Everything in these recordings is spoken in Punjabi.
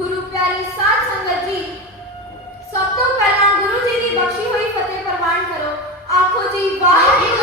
ਗੁਰੂ ਪਿਆਰੀ ਸਾਧ ਸੰਗਤ ਜੀ, ਸਭ ਤੋਂ ਪਹਿਲਾਂ ਗੁਰੂ ਜੀ ਦੀ ਬਖਸ਼ੀ ਹੋਈ ਫਤਿਹ ਪ੍ਰਵਾਨ ਕਰੋ। ਆਖੋ ਜੀ, ਵਾਹਿਗੁਰੂ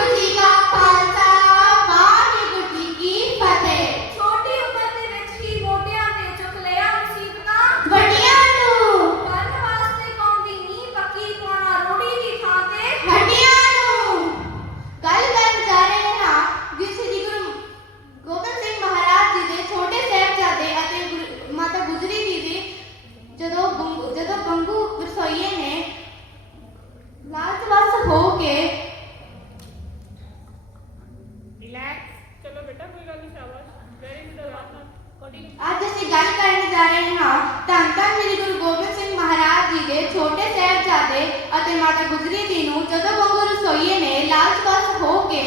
ਗੁਜ਼ਰੀ ਨੂੰ ਜਦੋਂ ਬੰਗੂ ਰਸੋਈਏ ਨੇ ਲਾਲਚਵਸ ਹੋ ਕੇ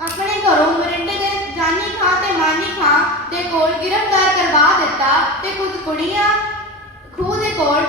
ਆਪਣੇ ਘਰੋਂ ਮਰਿੰਡੇ ਦੇ ਜਾਨੀ ਖਾਂ ਤੇ ਮਾਨੀ ਖਾਂ ਦੇ ਕੋਲ ਗ੍ਰਿਫਤਾਰ ਕਰਵਾ ਦਿੱਤਾ ਤੇ ਕੁਝ ਕੁੜੀਆਂ ਖੂਹ ਦੇ ਕੋਲ